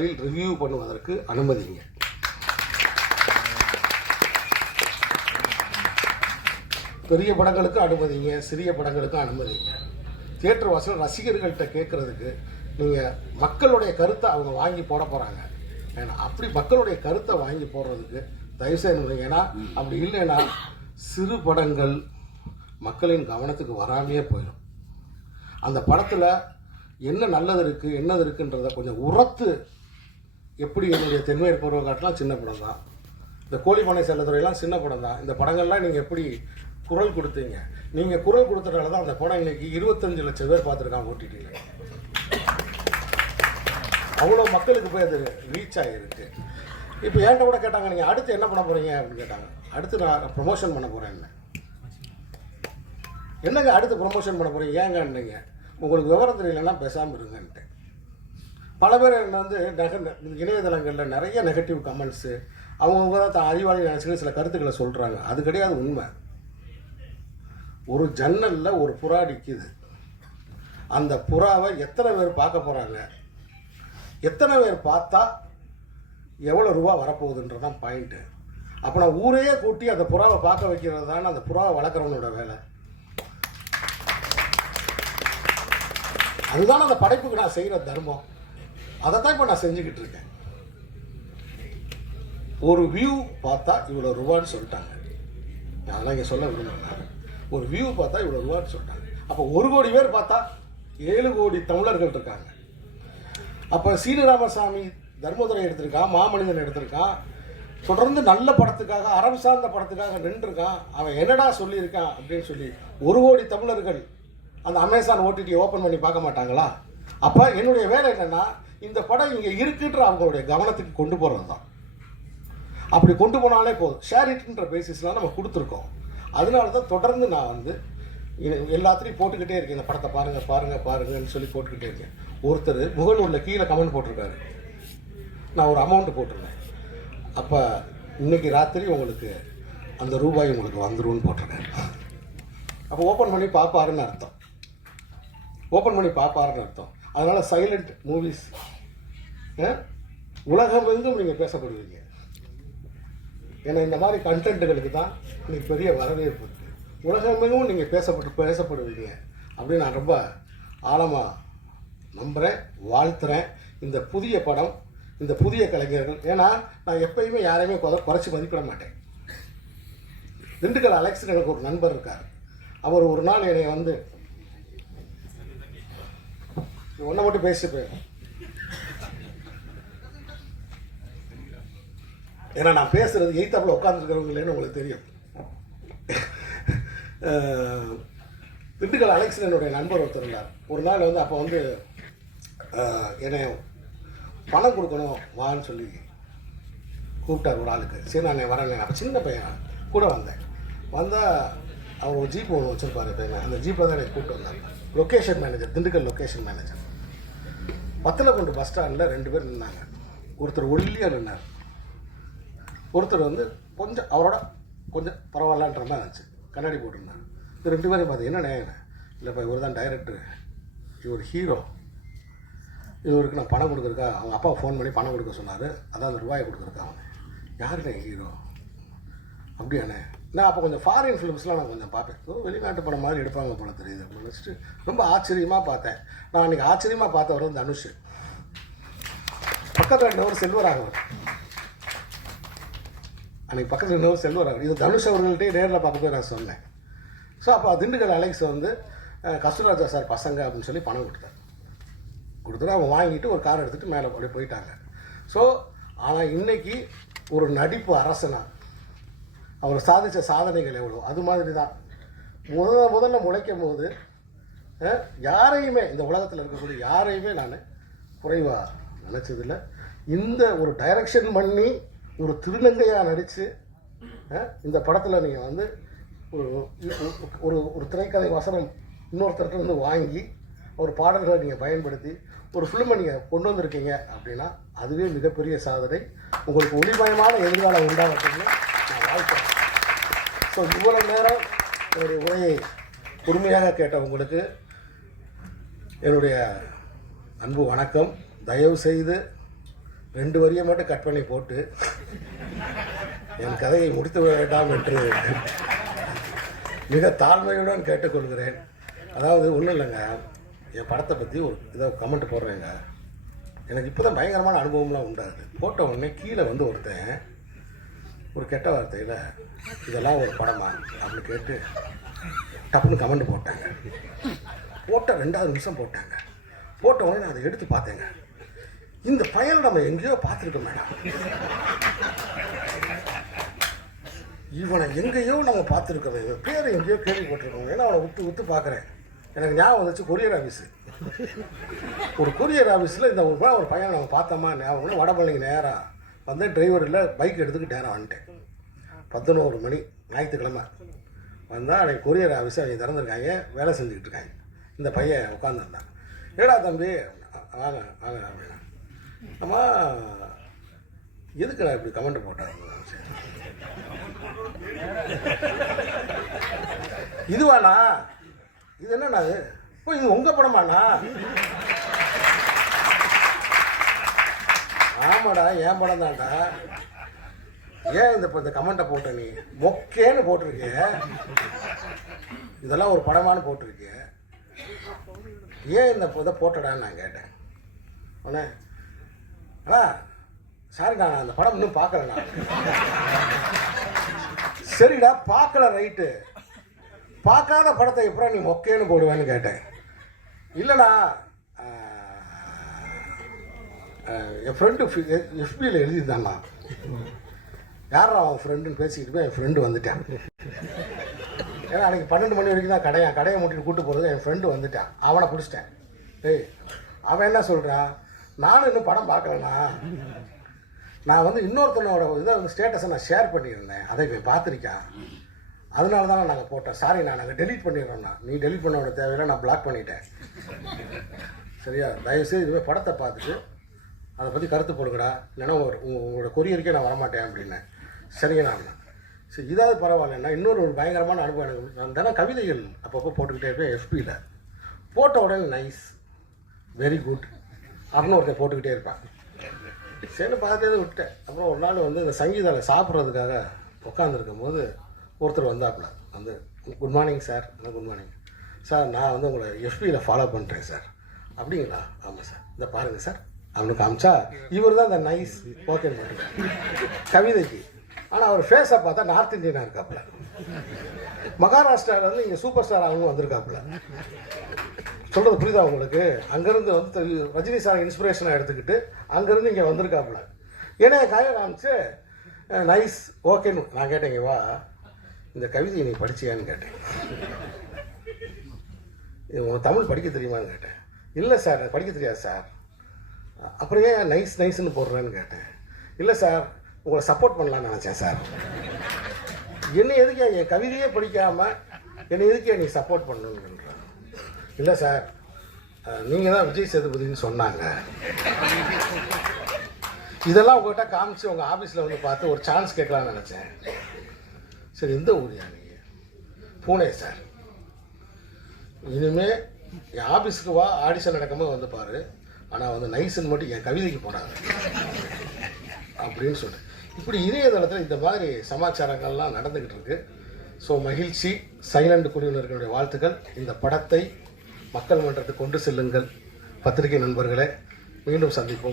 Review பண்ணுவதற்கு அனுமதிங்க. பெரிய படங்களுக்கு அனுமதிங்க சிறிய படங்களுக்கு அனுமதிங்க. தியேட்டர் வாசல் ரசிகர்கள்ட்ட கேட்குறதுக்கு நீங்கள் மக்களுடைய கருத்தை அவங்க வாங்கி போட போகிறாங்க ஏன்னா அப்படி மக்களுடைய கருத்தை வாங்கி போடுறதுக்கு தயவுசெய்து அனுமதிங்க. ஏன்னா அப்படி இல்லைன்னா சிறு படங்கள் மக்களின் கவனத்துக்கு வராமையே போயிடும். அந்த படத்தில் என்ன நல்லது இருக்குது என்னது இருக்குன்றத கொஞ்சம் உரத்து எப்படி என்னுடைய தென்மையர் பருவ காட்டெலாம் சின்ன படம் தான். இந்த கோழிப்பானை செல்லத்துறையெல்லாம் சின்ன படம் தான். இந்த படங்கள்லாம் நீங்கள் எப்படி குரல் கொடுத்தீங்க? நீங்கள் குரல் கொடுத்தனால தான் அந்த படம் இன்னைக்கு இருபத்தஞ்சு லட்சம் பேர் பார்த்துருக்காங்க ஓட்டிட்டீங்க அவ்வளோ மக்களுக்கு போய் அது ரீச் ஆகிருக்கு இப்போ என்கிட்ட கூட கேட்டாங்க நீங்கள் அடுத்து என்ன பண்ண போகிறீங்க அப்படின்னு கேட்டாங்க. அடுத்து நான் ப்ரொமோஷன் பண்ண போகிறேன் என்ன? என்னங்க அடுத்து ப்ரொமோஷன் பண்ண போகிறீங்க ஏங்கன்னீங்க உங்களுக்கு விவரம் தெரியலன்னா பேசாமல் இருங்கன்ட்டு. பல பேர் என்ன வந்து நக இணையதளங்களில் நிறைய நெகட்டிவ் கமெண்ட்ஸு அவங்கவுங்க தான் அறிவாளி நினச்சிக்கிட்டு சில கருத்துக்களை சொல்கிறாங்க அது கிடையாது உண்மை. ஒரு ஜன்னலில் ஒரு புறா நிற்கிது அந்த புறாவை எத்தனை பேர் பார்க்க போகிறாங்க எத்தனை பேர் பார்த்தா எவ்வளோ ரூபா வரப்போகுதுன்றதான் பாயிண்ட்டு அப்போ நான் ஊரையே கூட்டி அந்த புறாவை பார்க்க வைக்கிறது தானே அந்த புறாவை வளர்க்குறவனோட வேலை. அதுதான் அந்த படைப்புக்கு நான் செய்கிற தர்மம். அதை தான் இப்போ நான் செஞ்சுக்கிட்டு இருக்கேன் ஒரு வியூ பார்த்தா இவ்வளோ ரூபான்னு சொல்லிட்டாங்க. அதெல்லாம் இங்கே சொல்ல விரும்புகிறேன் ஒரு வியூ பார்த்தா இவ்வளோ ரூபான்னு சொல்லிட்டாங்க. அப்போ ஒரு கோடி பேர் பார்த்தா ஏழு கோடி தமிழர்கள் இருக்காங்க. அப்போ சீனிராமசாமி தர்மதுரை எடுத்திருக்கான் மாமனிதன் எடுத்திருக்கான் தொடர்ந்து நல்ல படத்துக்காக அறம் சார்ந்த படத்துக்காக நின்றுருக்கான். அவன் என்னடா சொல்லியிருக்கான் அப்படின்னு சொல்லி ஒரு கோடி தமிழர்கள் அந்த அமேசான் ஓடிடி ஓப்பன் பண்ணி பார்க்க மாட்டாங்களா? அப்போ என்னுடைய வேலை என்னென்னா இந்த படம் இங்கே இருக்குன்ற அவங்களுடைய கவனத்துக்கு கொண்டு போகிறது தான் அப்படி கொண்டு போனாலே போதும். ஷேர் இட்ன்ற பேசிஸ்லாம் நம்ம கொடுத்துருக்கோம். அதனால தான் தொடர்ந்து நான் வந்து எல்லாத்துலேயும் போட்டுக்கிட்டே இருக்கேன். இந்த படத்தை பாருங்கள் பாருங்கள் பாருங்கன்னு சொல்லி போட்டுக்கிட்டே இருக்கேன். ஒருத்தர் முகநூலில் கீழே கமெண்ட் போட்டிருக்காரு. நான் ஒரு அமௌண்ட் போட்டிருந்தேன். அப்போ இன்னைக்கு ராத்திரி உங்களுக்கு அந்த ரூபாய் உங்களுக்கு வந்துடும் போட்டிருக்கேன் அப்போ ஓப்பன் பண்ணி பார்ப்பாருன்னு அர்த்தம். ஓப்பன் பண்ணி பார்ப்பாருன்னு அர்த்தம். அதனால் சைலண்ட் மூவிஸ் உலகமெங்கும் நீங்கள் பேசப்படுவீங்க. ஏன்னா இந்த மாதிரி கண்டென்ட்டுகளுக்கு தான் இன்னைக்கு பெரிய வரவேற்பு இருக்குது உலகமெங்கும் நீங்கள் பேசப்பட்டு பேசப்படுவீங்க. அப்படின்னு நான் ரொம்ப ஆழமாக நம்புகிறேன் வாழ்த்துறேன். இந்த புதிய படம் இந்த புதிய கலைஞர்கள் ஏன்னா நான் எப்பயுமே யாரையுமே குறைச்சி மதிப்பிட மாட்டேன். திண்டுக்கல் அலெக்ஸ் எனக்கு ஒரு நண்பர் இருக்கார். அவர் ஒரு நாள் என்னை வந்து ஒன்றை மட்டும் பேசி போயிடும் ஏன்னா நான் பேசுறது எய்த்தாப்பில் உட்காந்துருக்கிறவங்களேன்னு உங்களுக்கு தெரியும். திண்டுக்கல் அலெக்ஸ் என்னுடைய நண்பர் ஒருத்தர் இருந்தார். ஒரு நாள் வந்து அப்போ வந்து என்னை பணம் கொடுக்கணும் வான்னு சொல்லி கூப்பிட்டார் ஒரு ஆளுக்கு. சரி நான் வரேன். அப்போ சின்ன பையன் கூட வந்தேன். வந்தால் அவங்க ஒரு ஜீப் ஒன்று வச்சுருப்பாரு பையன் அந்த ஜீப்பில் தான் எனக்கு கூப்பிட்டு வந்தாங்க. Location manager Dindigul location manager Batlagundu bus ஸ்டாண்டில் ரெண்டு பேர் நின்னாங்க. ஒருத்தர் ஒல்லியாக நின்னார். ஒருத்தர் வந்து கொஞ்சம் அவரோட கொஞ்சம் பரவாயில்லன்ற மாதிரி இருந்துச்சு. கண்ணாடி போட்டிருந்தாங்க இந்த ரெண்டு பேரும் பார்த்து என்னண்ணே இல்லைப்பா இவர் தான் டைரக்டர் இவர் ஹீரோ இவருக்கு நான் பணம் கொடுக்குறக்கா அவங்க அப்பா ஃபோன் பண்ணி பணம் கொடுக்க சொன்னார். அதான் அந்த ரூபாயை கொடுக்குறக்கா அவன் யாருண்ணே ஹீரோ அப்படியாண்ணே நான் அப்போ கொஞ்சம் ஃபாரின் ஃபிலிம்ஸ்லாம் நான் கொஞ்சம் பார்ப்பேன். வெளிநாட்டு படம் மாதிரி எடுப்பாங்க போல தெரியுது. அப்படின்னு நினச்சிட்டு ரொம்ப ஆச்சரியமாக பார்த்தேன். நான் அன்றைக்கி ஆச்சரியமாக பார்த்தவர் வந்து தனுஷ். பக்கத்தில் ரெண்டு செல்வராகவர் அன்றைக்கி பக்கத்தில் இன்னொரு செல்வராகவர் இது தனுஷ் அவர்கள்ட்டே நேரில் பார்க்கும்போது நான் சொன்னேன். ஸோ அப்போ திண்டுக்கல் அலெக்ஸ் வந்து கஸ்தூராஜா சார் பசங்க அப்படின்னு சொல்லி பணம் கொடுத்தார். கொடுத்துட்டு அவங்க வாங்கிட்டு ஒரு கார் எடுத்துகிட்டு மேலே போய் போயிட்டாங்க. ஸோ ஆனால் இன்னைக்கு ஒரு நடிப்பு அரசனா அவர் சாதித்த சாதனைகள் எவ்வளோ? அது மாதிரி தான் முதல்ல முதல்ல முளைக்கும் போது யாரையுமே இந்த உலகத்தில் இருக்கக்கூடிய யாரையுமே நான் குறைவாக நினச்சதில்லை. இந்த ஒரு டைரக்ஷன் பண்ணி ஒரு திருநங்கையாக நடித்து இந்த படத்தில் நீங்கள் வந்து ஒரு ஒரு ஒரு திரைக்கதை வசனம் இன்னொருத்தர்கிட்ட வந்து வாங்கி ஒரு பாடல்களை நீங்கள் பயன்படுத்தி ஒரு ஃபிலிமை நீங்கள் கொண்டு வந்திருக்கீங்க அப்படின்னா அதுவே மிகப்பெரிய சாதனை. உங்களுக்கு ஒளிமயமான எதிர்காலம் உண்டாகட்டும்னு நான் ஸோ இவ்வளவு நேரம் என்னுடைய உரையை பொறுமையாக கேட்ட உங்களுக்கு என்னுடைய அன்பு வணக்கம். தயவு செய்து ரெண்டு வரியை மட்டும் கட் பண்ணி போட்டு என் கதையை முடித்து வேண்டாம் என்று மிக தாழ்மையுடன் கேட்டுக்கொள்கிறேன். அதாவது ஒன்றும் இல்லைங்க. என் படத்தை பற்றி ஒரு இதை கமெண்ட் போடுறேங்க. எனக்கு இப்போ தான் பயங்கரமான அனுபவம்லாம் உண்டாது போட்ட உடனே கீழே வந்து ஒருத்தன் ஒரு கெட்ட வார்த்தையில் இதெல்லாம் ஒரு படமா அப்படின்னு கேட்டு டப்புன்னு கமெண்ட் போட்டாங்க. போட்ட ரெண்டாவது நிமிஷம் போட்டாங்க. போட்ட உடனே நான் அதை எடுத்து பார்த்தேங்க. இந்த பயல் நம்ம எங்கேயோ பார்த்துருக்கோம் மேடம். இவனை எங்கேயோ நம்ம பார்த்துருக்கோம். இவன் பேர் எங்கேயோ கேள்விப்பட்டிருக்கோம். ஏன்னா அவனை விட்டு விட்டு பார்க்குறேன். எனக்கு ஞாபகம் வந்துச்சு கொரியர் ஆஃபீஸு ஒரு கொரியர் ஆஃபீஸில் இந்த ஒரு ஒரு பையனை நம்ம பார்த்தோமா? ஞாபகம் வடபழனிக்கு நேராக வந்து டிரைவர் இல்லை பைக் எடுத்துக்கிட்டு நேரம் வந்துட்டேன். பதினோரு மணி ஞாயிற்றுக்கிழமை. வந்தால் அன்றைக்கி கொரியர் ஆஃபீஸ் அவங்க திறந்துருக்காங்க வேலை செஞ்சுக்கிட்டு இருக்காங்க. இந்த பையன் உட்காந்துருந்தான் ஏடா தம்பி? வாங்க வாங்க அப்படின்னா. அம்மா எதுக்குடா இப்படி கமெண்ட் போட்டாங்க? இதுவாண்ணா? இது என்னண்ணா அது ஓ இது உங்கள் படமாண்ணா? ஆமாடா ஏன் படம் தான்டா. ஏன் இந்த இப்போ இந்த கமெண்ட்டை போட்ட நீ? மொக்கேன்னு போட்டிருக்கிய இதெல்லாம் ஒரு படமானு போட்டிருக்கிய ஏன் இந்த இதை போட்டடான்னு நான் கேட்டேன். உடனே அண்ணா சாரிடா நான் அந்த படம் இன்னும் பார்க்கலண்ணா. சரிடா பார்க்கல ரைட்டு பார்க்காத படத்தை எப்படா நீ மொக்கேன்னு போடுவேன்னு கேட்டேன். இல்லைண்ணா என் ஃப்ரெண்டு எஃபியில் எழுதியிருந்தாண்ணா யாரா அவன் ஃப்ரெண்டுன்னு பேசிக்கிட்டு போய் என் ஃப்ரெண்டு வந்துட்டான். ஏன்னா அன்றைக்கி பன்னெண்டு மணி வரைக்கும் தான் கடையா கடையை மூட்டிட்டு கூட்டு போகிறது என் ஃப்ரெண்டு வந்துட்டான். அவனை பிடிச்சிட்டேன். ஏய் அவன் என்ன சொல்கிறான் நானும் இன்னும் படம் பார்க்கலண்ணா. நான் வந்து இன்னொருத்தனோட இதை வந்து ஸ்டேட்டஸை நான் ஷேர் பண்ணியிருந்தேன். அதை போய் பார்த்துருக்கான். அதனால தான் நாங்கள் போட்டோம். சாரி நான் நாங்கள் டெலிட் பண்ணிடுறோம்ண்ணா. நீ டெலிட் பண்ண உடனே தேவையில்லை நான் பிளாக் பண்ணிட்டேன். சரியா? தயவுசெய்து இதுவே படத்தை பார்த்துட்டு அதை பற்றி கருத்து போடுங்கடா. இல்லைன்னா ஒரு உங்களோட கொரியருக்கே நான் வரமாட்டேன் அப்படின்னேன் சரிங்கண்ணா சரி இதாவது பரவாயில்லன்னா இன்னொரு ஒரு பயங்கரமான அனுபவம் எனக்கு. நான் தானே கவிதைகள் அப்பப்போ போட்டுக்கிட்டே இருப்பேன் எஃபியில் போட்ட உடனே நைஸ் வெரி குட் அப்படின்னு ஒருத்தன் போட்டுக்கிட்டே இருப்பான். சரி பார்த்தே விட்டேன் அப்புறம் ஒரு நாள் வந்து இந்த சங்கீதாவில் சாப்பிட்றதுக்காக உட்காந்துருக்கும் போது ஒருத்தர் வந்தாப்புல. வந்து good morning sir good morning sir நான் வந்து உங்களை எஃபியில் ஃபாலோ பண்ணுறேன் சார் அப்படிங்களா? ஆமாம் சார் இந்த பாருங்கள் சார் அவனுக்கு காமிச்சா இவர் தான் இந்த நைஸ் ஓகே கவிதைக்கு. ஆனால் அவர் ஃபேஸை பார்த்தா நார்த் இந்தியனாக இருக்காப்புல. மகாராஷ்டிராவிலேருந்து இங்கே சூப்பர் ஸ்டார் அவங்க வந்திருக்காப்புல. சொல்கிறது புரியுதா உங்களுக்கு? அங்கேருந்து வந்து ரஜினி சார் இன்ஸ்பிரேஷனாக எடுத்துக்கிட்டு அங்கேருந்து இங்கே வந்திருக்காப்புல. ஏன்னா காய கையை காமிச்சு நைஸ் ஓகேன்னு நான் கேட்டேங்க வா. இந்த கவிதையை நீ படிச்சியான்னு கேட்டேன். இது உனக்கு தமிழ் படிக்க தெரியுமான்னு கேட்டேன். இல்லை சார் எனக்கு படிக்க தெரியாது சார். அப்புறம் ஏன் நைஸ் நைஸ்னு போடுறேன்னு கேட்டேன். இல்லை சார் உங்களை சப்போர்ட் பண்ணலாம்னு நினச்சேன் சார். என்ன எதுக்கு என் கவிதையே பிடிக்காமல் என்னை எதுக்கு நீ சப்போர்ட் பண்ணணுன்றான் இல்லை சார் நீங்கள் தான் விஜய் சேதுபதினு சொன்னாங்க. இதெல்லாம் உங்கள்கிட்ட காமிச்சு உங்கள் ஆஃபீஸில் வந்து பார்த்து ஒரு சான்ஸ் கேட்கலாம்னு நினச்சேன். சரி எந்த ஊரியா நீங்கள் பூனே சார். இனிமேல் என் ஆஃபீஸுக்கு வா ஆடிஷன் நடக்கும்போது வந்து பாரு. ஆனால் வந்து நைசன் மட்டும் என் கவிதைக்கு போனாங்க அப்படின்னு சொல்லிட்டு. இப்படி இணையதளத்தில் இந்த மாதிரி சமாச்சாரங்கள்லாம் நடந்துக்கிட்டு இருக்கு. ஸோ மகிழ்ச்சி சைலண்ட் குடியினர்களுடைய வாழ்த்துக்கள். இந்த படத்தை மக்கள் மன்றத்துக்கு கொண்டு செல்லுங்கள். பத்திரிகை நண்பர்களே மீண்டும் சந்திப்போம்.